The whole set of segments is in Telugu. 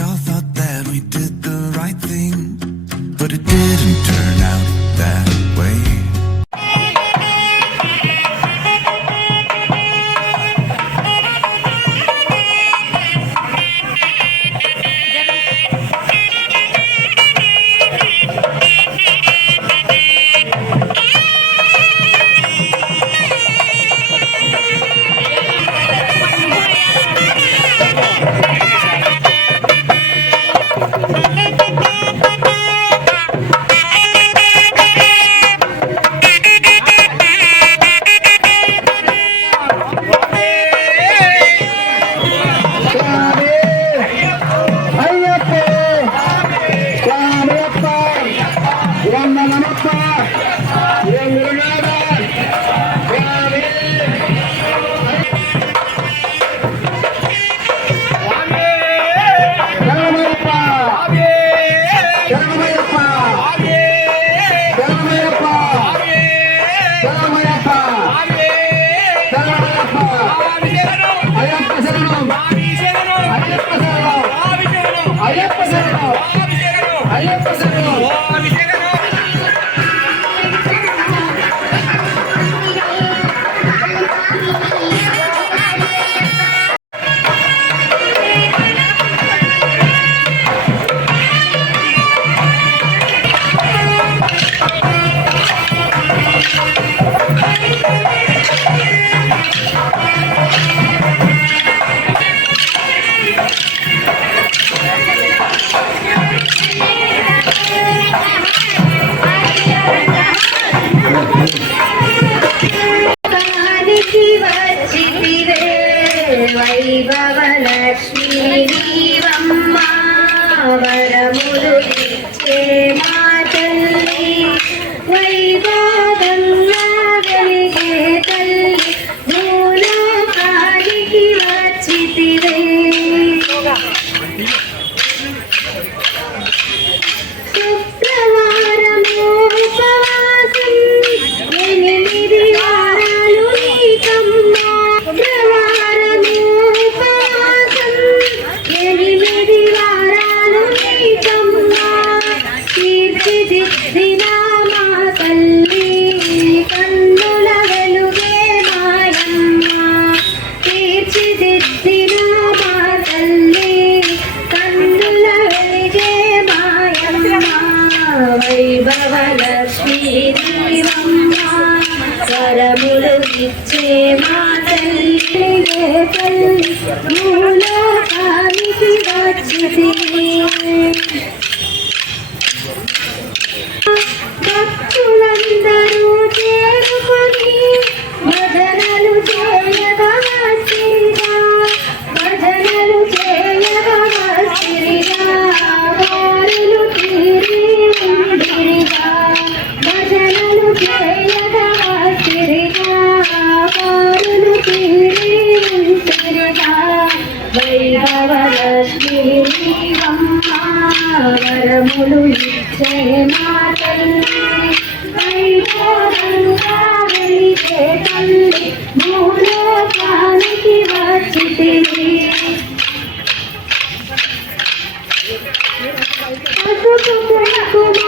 all thought that we did the right thing, but it didn't turn out that way. వైభవలక్ష్మీ నీవమ్మ వరములు ఇచ్చే మా తల్లి వైభవంగా వెలిగే తల్లి భూలోకానికి వచ్చితివే శుక్రవారము ఉపవాసం 8 వారాలు నీకమ్మ వైభవలక్ష్మీ నీవమ్మ వరములు ఇచ్చే మా తల్లి తల్లి భూలోకానికి వచ్చితివి భక్తులందరూ చేరుకొని భజనలు చేయగా వసిరిగా భజనలు చేయగా వసిరిగా వారులు తీరి ఉండిరిగా భజనలు చేయగా వసిరిగా వారులు తీరి ఉండిరిగా వైభవలక్ష్మీ నీవమ్మ వరములు ఇచ్చే మా తల్లి వైభవంగా వెలిగే తల్లి భూలోకానికి వచ్చితివి పసుపు కుంకుమ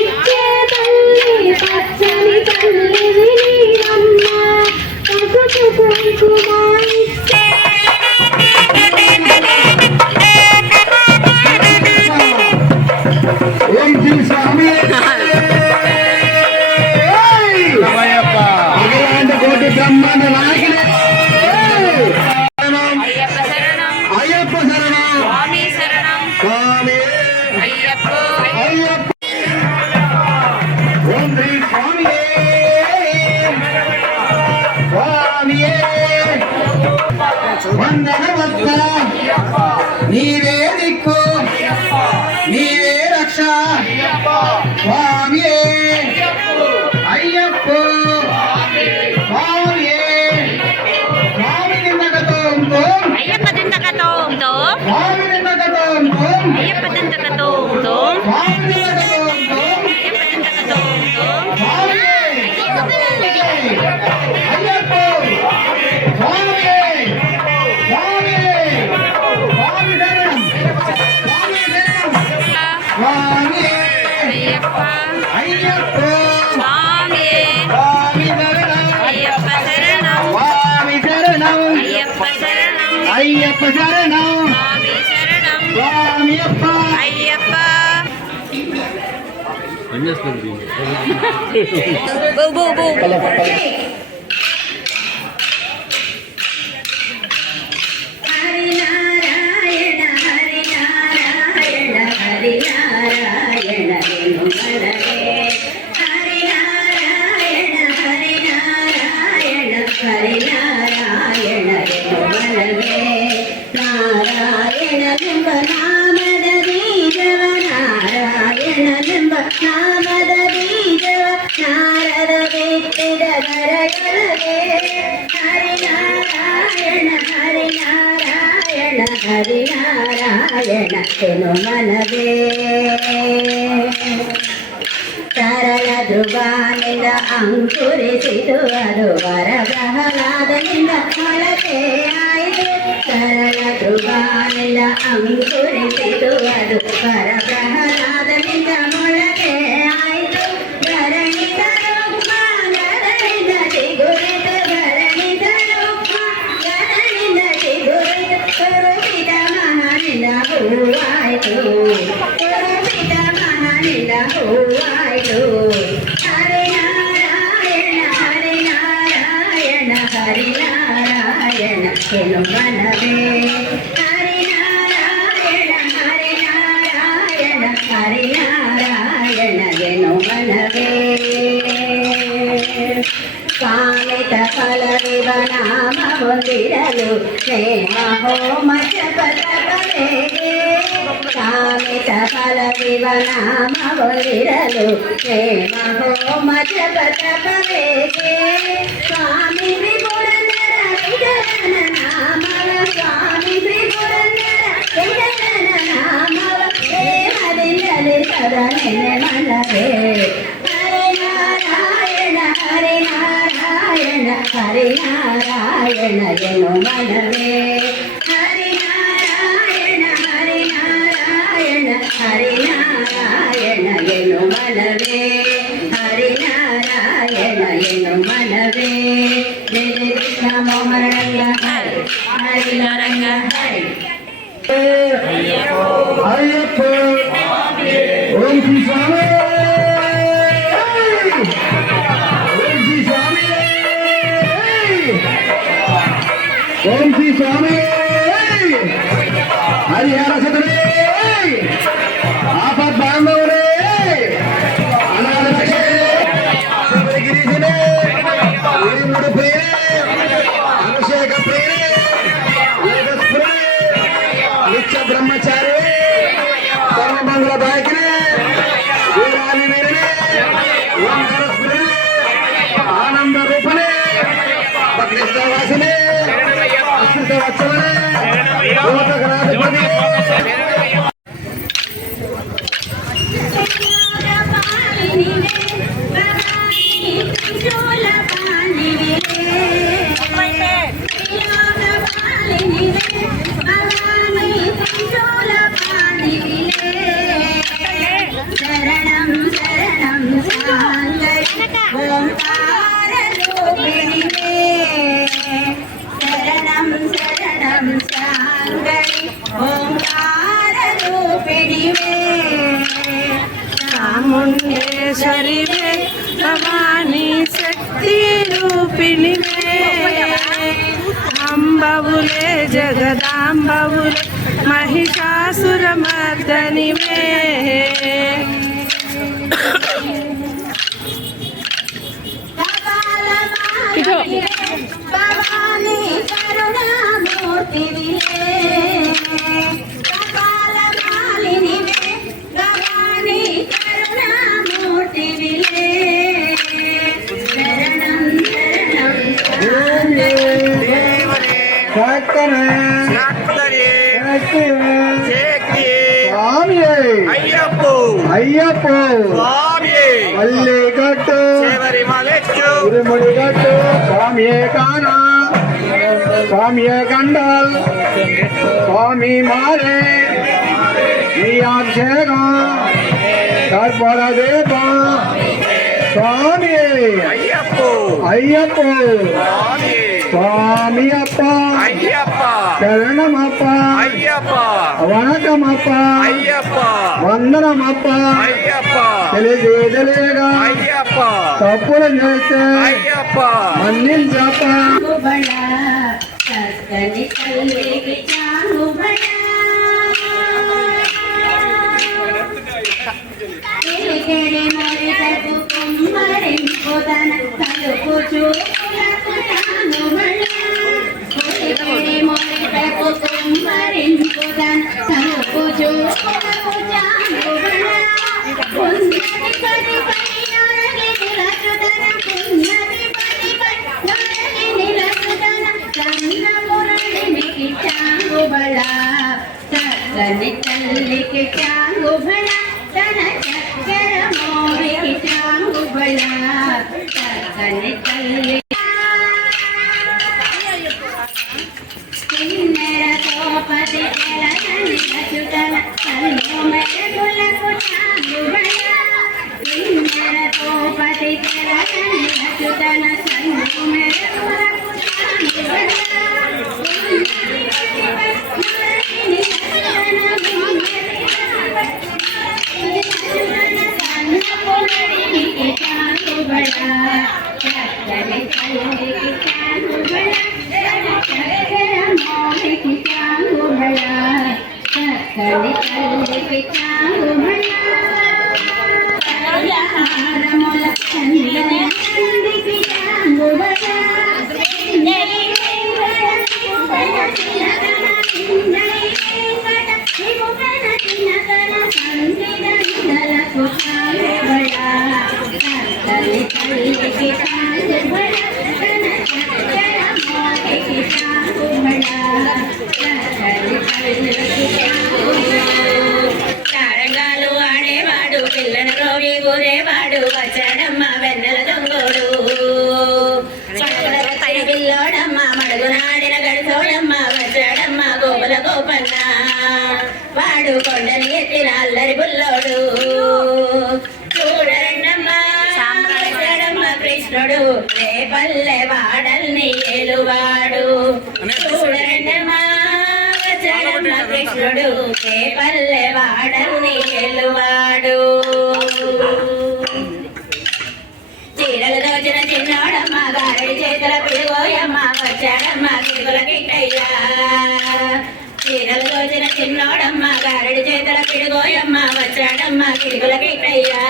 ఇచ్చే తల్లి పచ్చని తల్లి నీవమ్మ పసుపు కుంకుమ ఇచ్చే బ్రహ్మాండ నాయకుడే అయ్యప్ప శరణం స్వామి శరణం స్వామి అయ్యప్ప ఓం శ్రీ స్వామియే స్వామియే వందన వత్సల నీవే దిక్కు నీవే రక్ష స్వామియే అయ్యప్ప అయ్యప్ప దిందకతో శరణం స్వామి శరణం స్వామియప్ప అయ్యప్ప బో బో బో హరినారాయణ హరినారాయణ హరినారాయణ హరినారాయణ హరినారాయణ హరినారాయణ నారాయణ లింబ నామద బీజవ నారాయణ లింబ నామద బీజవ నాರದ ಬಿಟ್ಟಿದ ಬರಗಲವೇ ಹರಿನಾರಾಯಣ ಹರಿನಾರಾಯಣ ಹರಿನಾರಾಯಣ ಎನು ಮನವೇ ತರಳ ಧ್ರುವಾನಿಂದ ಅಂಕುರಿಸಿದು ಅದು ವರ ಪ್ರಹ್ಲಾದನಿಂದ ಮೊಳಕೆ ಆಯಿತು ತರಳ ಧ್ರುವಾನಿಂದ ಅಂಕುರಿಸಿದು ಅದು ವರ ಪ್ರಹ್ಲಾದನಿಂದ ಮೊಳಕೆ ಆಯಿತು ಧರಣಿದ ರುಕ್ಮ ಗರಣಿಂದ ಚಿಗುರಿತು ಧರಣಿದ ರುಕ್ಮ ಗರಣಿಂದ ಚಿಗುರಿತು ಕುರುಪಿದ ಮಹಾನಿಂದ ಹೂವಾಯಿತು ಕುರುಪಿದ ಮಹಾನಿಂದ ಹೂವಾಯಿತು ಹರಿನಾರಾಯಣ ಹರಿನಾರಾಯಣ ಹರಿನಾರಾಯಣ ಎನು ಮನವೇ ಹರಿನಾರಾಯಣ ಹರಿನಾರಾಯಣ ಹರಿನಾರಾಯಣ ಎನು ಮನವೇ ಕಾಮಿತ ಫಲವಿವ ನಾಮ ಹೊಂದಿರಲು ನೇಮ ಹೋಮ ಜಪತಪಲೆಗೆ ಕಾಮಿತ ಫಲವಿವ ನಾಮ ಹೊಂದಿರಲು ನೇಮ ಹೋಮ ಜಪತಪಲೆಗೆ ಸ್ವಾಮಿ ತ್ರಿಪುರಂದರ ವಿಠಲನ ನಾಮವ ಸ್ವಾಮಿ ತ್ರಿಪುರಂದರ ವಿಠಲನ ನಾಮವ ದೇಹದಿಂದಲೇ ಸದಾ ನೆನೆ ಮನವೇ ಹರಿನಾರಾಯಣ ಹರಿನಾರಾಯಣ ಹರಿನಾರಾಯಣ ಎನು ಮನವೇ ಹರಿನಾರಾಯಣ ಹರಿನಾರಾಯಣ ಹರಿನಾರಾಯಣ ಎನು ಮನವೇ ಹರಿನಾರಾಯಣ ಎನು ಮನವೇ ಜಯ ಕೃಷ್ಣ ಮೋಹನರಂಗ ಹರಿ ಹರಿನಾರಂಗ ಹರಿ అయ్యప్ప ఓం శ్రీ స్వామి ఓం శ్రీ స్వామి ఓం శ్రీ స్వామి హరిహర సతనే ఆపద్ బాంధవుడే అనాథ గిరీశనే వీరుడు ప్రియే అభిషేక ప్రియే నిత్య బ్రహ్మచారి సర్వమంగళ దాయకనే వీరాని వీరనే ఓంకార స్ఫురణే ఆనంద రూపనే భక్తివాసనే అశ్రిత వత్సలనే భూతగణాధిపతి శరణం శరణం ఓంకార రూపిణివే శరణం శరణం సాంగడి ఓంకార రూపిణివే చాముండేశ్వరివే భవానీ శక్తి రూపిణివే అంబవులే జగదాంబవులే మహిషాసురమర్దనివే భవానీ కరుణామూర్తివిలే కపాలమాలినివే భవానీ కరుణామూర్తివిలే శరణం శరణం అయ్యప్ప మల్లికట్టు ఉరుముడిగట్టు స్వామియే కాన స్వామియే కండల్ స్వామి మారే నీ అభిషేకం కర్పూర దీపం స్వామి అయ్యప్ప స్వామి అప్ప అయ్యప్ప శరణమప్ప అయ్యప్ప వణకమప్ప అయ్యప్ప వందనమప్ప అయ్యప్ప తెలియజేయలేగా అయ్యప్ప తప్పులు చేస్తే అయ్యప్ప మన్నించప్ప బడా సస్తని తల్లికి చాను బడా కేడి మరితపు కుమ్మరింపు తన తలుపు చూపులకు చాను బడా కేడి మరితపు కుమ్మరింపు తన తలుపు చూపులకు చాను బడా ఉన్నది పది పైన నిలచుదన ఉన్నది పది పైన నిలచుదన కన్న మురళికి చాంగు బళ చక్కని తల్లికి చాంగు బళ తన చక్కెర మోవికి చాంగు బళ చక్కని తల్లి కిన్నెరతో పది ఎలగని రచుదన కన్ను మెరుగులకు చాంగు బళ కిన్నెరతో పది ఎలగని రచుదన కన్ను మెరుగులకు చాంగు బళ తారంగాలు ఆడేవాడు పిల్లను రోవి ఊరేవాడు వచ్చాడమ్మ వెన్నెల దొంగోడు పిల్లోడమ్మ మడుగునాడిన గడితోడమ్మ వచ్చాడమ్మ గోపుల గోపన్న వాడు కొండని ఎత్తిన అల్లరి బుల్లోడు చూడరండమ్మ వచ్చాడమ్మ కృష్ణుడు రేపల్లె వాడల్ని ఏలువాడు చూడరండమ్మ వచ్చాడమ్మ కృష్ణుడు రేపల్లె వాడల్ని ఏలువాడు చీరలు దోచిన చిన్నోడమ్మ గారడి చేతుల పిడుగోయమ్మ వచ్చాడమ్మ కిరుగుల కిట్టయ్యా చీరలు దోచిన చిన్నోడమ్మ గారడి చేతుల పిడుగోయమ్మ వచ్చాడమ్మ కిరుగుల కిట్టయ్యా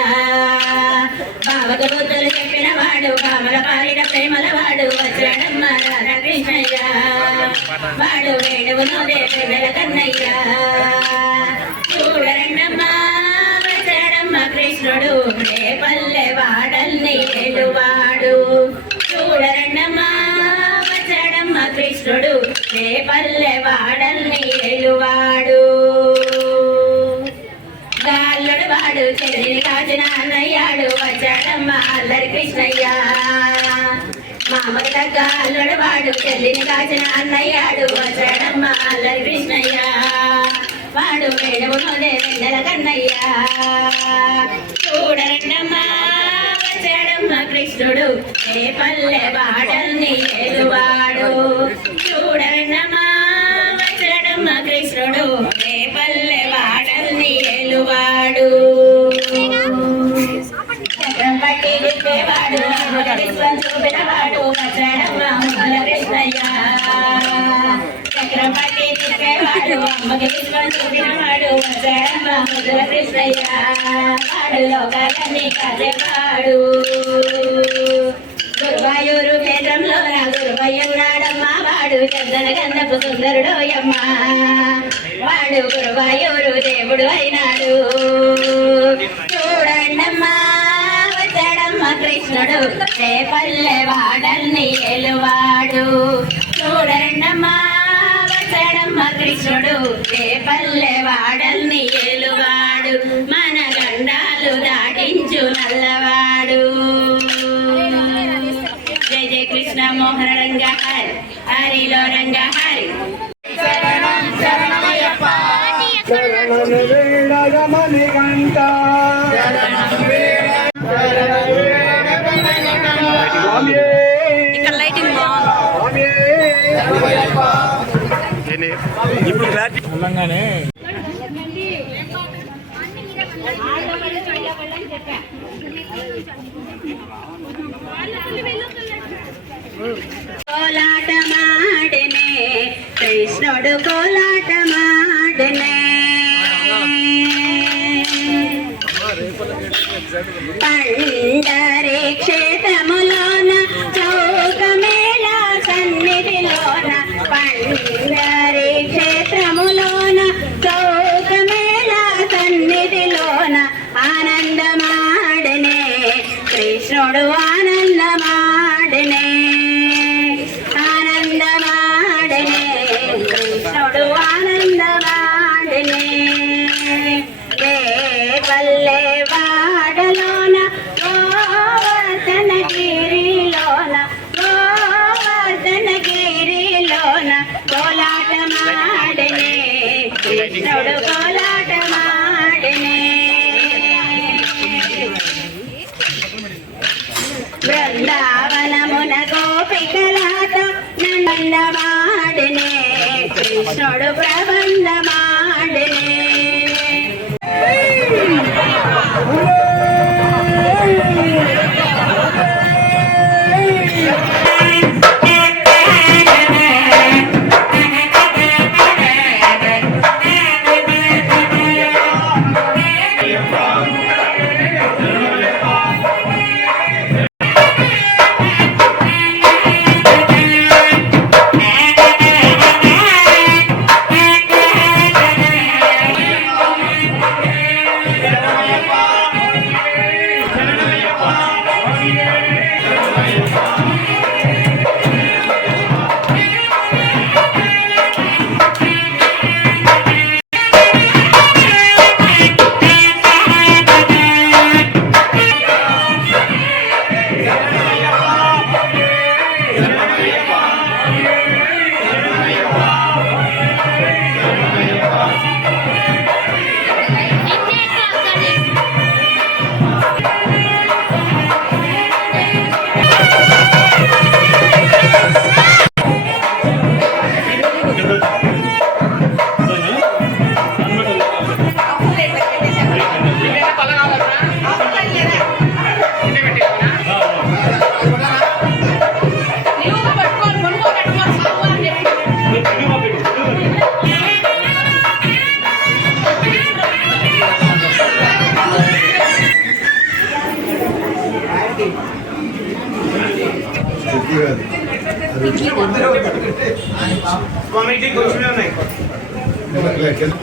బావకు బుద్ధులు చెప్పిన వాడు కామల పాలిన ప్రేమల వాడు వచ్చాడమ్మ రాధాకృష్ణయ్య వాడు వేణువును దేవెన్నెల కన్నయ్యా చూడరండమ్మ వచ్చాడమ్మ కృష్ణుడు రేపల్లె వాడల్ని ఏలువాడు చూడరండమ్మ వచ్చాడమ్మ కృష్ణుడు రేపల్లె వాడల్ని ఏలువాడు గాల్లుడు వాడు చెల్లిని కాచిన అన్నయ్యాడు వచ్చాడమ్మ అల్లరి కృష్ణయ్య మామకి తగ్గ అల్లుడు వాడు చెల్లిని కాచిన అన్నయ్యాడు వచ్చాడమ్మ అల్లరి కృష్ణయ్య వాడు వేణువును వెన్నెల కన్నయ్య చూడరండమ్మ వచ్చాడమ్మ కృష్ణుడు రేపల్లె వాడల్ని ఏలువాడు చూడరండమ్మ వచ్చాడమ్మ కృష్ణుడు రేపల్లె వాడల్ని ఏలువాడు చక్రం పట్టి తిప్పేవాడు విశ్వం చూపినవాడు వచ్చాడమ్మ ముగ్గుల కృష్ణయ్య చక్రం పట్టి తిప్పేవాడు అమ్మకి విశ్వం చూపినవాడు వచ్చాడమ్మ ముగ్గుల కృష్ణయ్య వాడు లోకాలన్నీ కాసేవాడు గురువాయూరు క్షేత్రంలో నా గురువయ్యున్నాడమ్మ వాడు చందన గంధపు సుందరుడోయమ్మ వాడు గురువాయూరు దేవుడు అయినాడు చూడండమ్మ వచ్చాడమ్మ కృష్ణుడు రేపల్లె వాడల్ని ఏలువాడు చూడండమ్మ వచ్చాడమ్మ కృష్ణుడు రేపల్లె వాడల్ని ఏలువాడు మన గండాలు దాటించు నల్లవాడు జయ జయ కృష్ణ మోహన రంగ హరి హరిలో రంగ హరి శరణం వేడగమని గంట స్వామియే ఇక్కడ లైటింగ్ బాగుంది. స్వామియే ఇప్పుడు క్లారిటీ కోలాటమాడనే కృష్ణుడు కోలాటమాడనే పండరి క్షేత్రములోన చౌకమేళ సన్నిధిలోన పండరి క్షేత్రములోన చౌకమేళ సన్నిధిలోన ఆనందమాడనే కృష్ణుడు ఆనందమాడనే ఆనందమాడనే కృష్ణుడు ఆనందమాడనే ఏ పల్లె వాడలోన గోవర్ధనగిరిలోన గోవర్ధనగిరిలోన కోలాటమాడనే కృష్ణుడు కోలాటమాడనే బృందావనమున గోపికలతో నందమాడనే కృష్ణుడు ప్రబంధమాడనే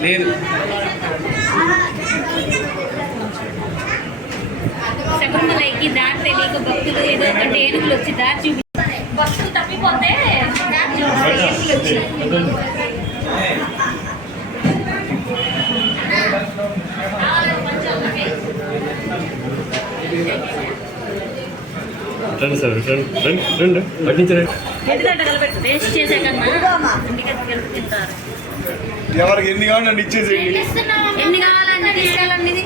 లేదు. శబరిమలకి దారి తెలియక భక్తులు ఏదో ఒకటి ఏనుగులు వచ్చి దారి చూపి భక్తులు తప్పిపోతే దారి చూపిస్తే ఏనుగులు వచ్చి రండి సార్ రండి రండి అటు నుంచి రండి. వేస్ట్ చేసే కన్నా ఇంటికి తింటారు. ఎవరికి ఎన్ని కావాలి నన్ను ఇచ్చేసేయండి. ఎన్ని కావాలంటే తీసుకెళ్ళండి. ఇది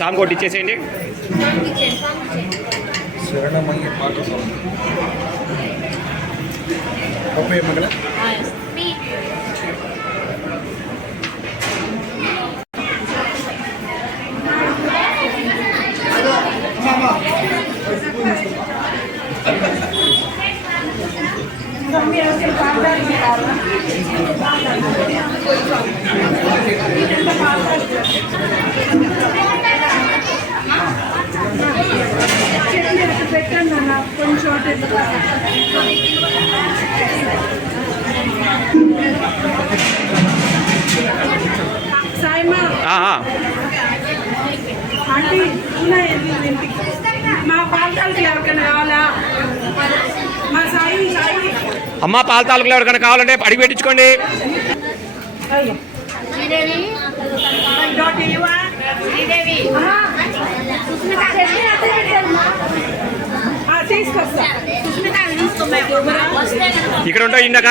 సాంగ్ కొట్టి ఇచ్చేసేయండి. శరణమయ్య పాట సాంగ్ ఓకే మగల మా పాలతాలకి ఎవరికైనా కావాలా? మా సాయి అమ్మ పాల తాలూకులు ఎవరికైనా కావాలంటే అడిగి పెట్టించుకోండి. ఇక్కడ ఉంటావు ఇందాక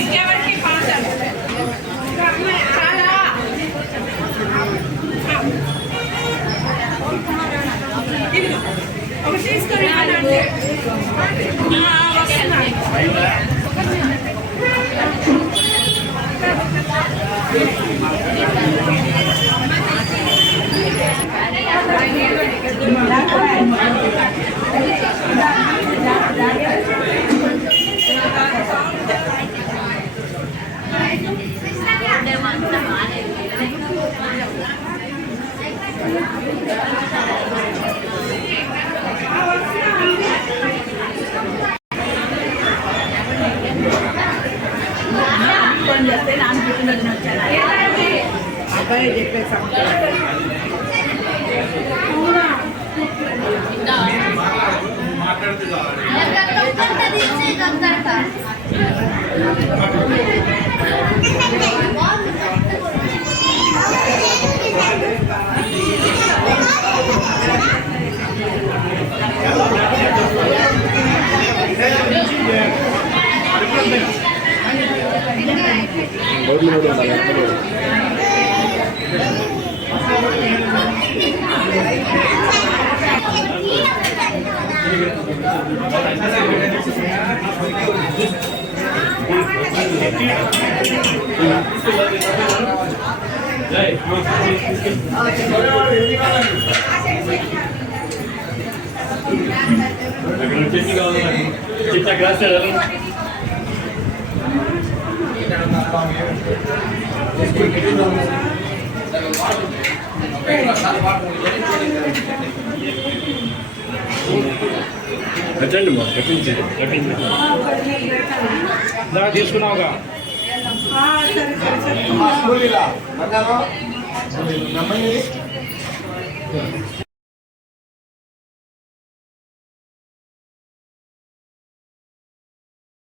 ఇంకెవరికి పాలతాలు చాలా ఒకటి తీసుకొని ఇవ్వండి. వస్తున్నా. అబ్బాయి చెప్పేసి చట్నీ కావాలి చిట్టా గ్లాస్ కట్టండి మా కట్టించి తీసుకున్నావుగా సరే సరే సరే. స్కూల్ ఇలా